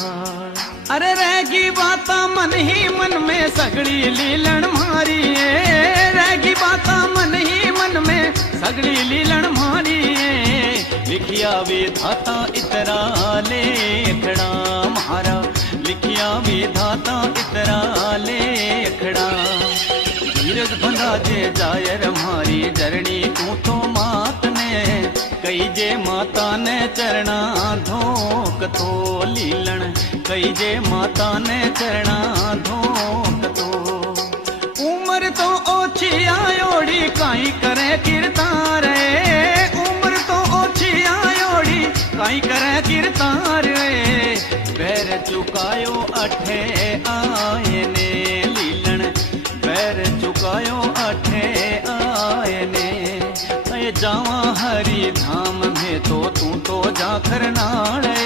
अरे रहेगी बाता मन ही मन में सगड़ी लीलन मारी है, रहेगी बाता मन ही मन में सगड़ी लीलन मारी है। लिखिया विधाता इतरा लेखड़ा मारा, लिखिया विधाता इतरा लेखड़ा। धीरज बंधा जे जायर मारी जरनी तू तो मात ने, कई जे माता ने चरणा धोक तो लीलन, कई जे माता ने चरणा धोक तो। उम्र तो ओछी आयोड़ी काई करे किरतार, उम्र तो ओछी आयोड़ी काई करे किरतार। बैर चुकायो अठे आए ने लीलन, बैर चुकायो अठे आए ने। जावा हरि धाम में तो तू तो जाखर नाड़े,